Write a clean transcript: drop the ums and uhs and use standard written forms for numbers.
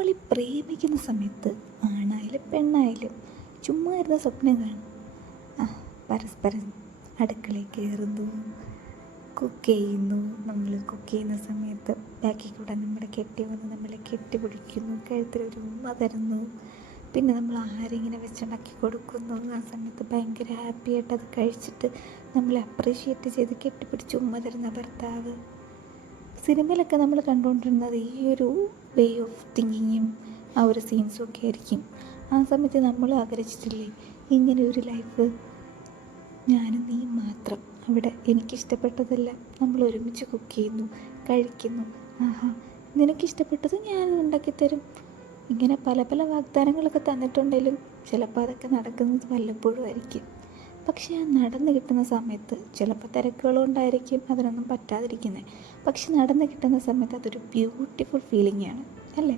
നമ്മൾ ഈ പ്രേമിക്കുന്ന സമയത്ത് ആണായാലും പെണ്ണായാലും ചുമ്മാ ഇരുന്ന സ്വപ്നം കാണും. പരസ്പരം അടുക്കളയിൽ കയറുന്നു, കുക്ക് ചെയ്യുന്നു. നമ്മൾ കുക്ക് ചെയ്യുന്ന സമയത്ത് ബാക്കിൽ കൂടെ നമ്മുടെ കെട്ടി വന്ന് നമ്മളെ കെട്ടിപ്പിടിക്കുന്നു, കഴുത്തിലൊരു ഉമ്മ തരുന്നു. പിന്നെ നമ്മൾ ആഹാരം ഇങ്ങനെ വെച്ചുണ്ടാക്കി കൊടുക്കുന്നു. ആ സമയത്ത് ഭയങ്കര ഹാപ്പിയായിട്ട് അത് കഴിച്ചിട്ട് നമ്മളെ അപ്രീഷിയേറ്റ് ചെയ്ത് കെട്ടിപ്പിടിച്ച് ഉമ്മ തരുന്ന ഭർത്താവ്. സിനിമയിലൊക്കെ നമ്മൾ കണ്ടുകൊണ്ടിരുന്നത് ഈ ഒരു വേ ഓഫ് തിങ്കിങ്ങും ആ ഒരു സീൻസും ഒക്കെ ആയിരിക്കും. ആ സമയത്ത് നമ്മൾ ആഗ്രഹിച്ചിട്ടില്ലേ ഇങ്ങനെ ഒരു ലൈഫ്, ഞാനും നീ മാത്രം. അവിടെ എനിക്കിഷ്ടപ്പെട്ടതെല്ലാം നമ്മൾ ഒരുമിച്ച് കുക്ക് ചെയ്യുന്നു, കഴിക്കുന്നു. നിനക്കിഷ്ടപ്പെട്ടത് ഞാൻ ഉണ്ടാക്കിത്തരും. ഇങ്ങനെ പല പല വാഗ്ദാനങ്ങളൊക്കെ തന്നിട്ടുണ്ടെങ്കിലും ചിലപ്പോൾ അതൊക്കെ നടക്കുന്നത് വല്ലപ്പോഴും ആയിരിക്കും. പക്ഷേ ആ നടന്ന് കിട്ടുന്ന സമയത്ത് ചിലപ്പോൾ തിരക്കുകളുണ്ടായിരിക്കും അതിനൊന്നും പറ്റാതിരിക്കുന്നത്. പക്ഷെ നടന്ന് കിട്ടുന്ന സമയത്ത് അതൊരു ബ്യൂട്ടിഫുൾ ഫീലിംഗ് ആണ്, അല്ലേ?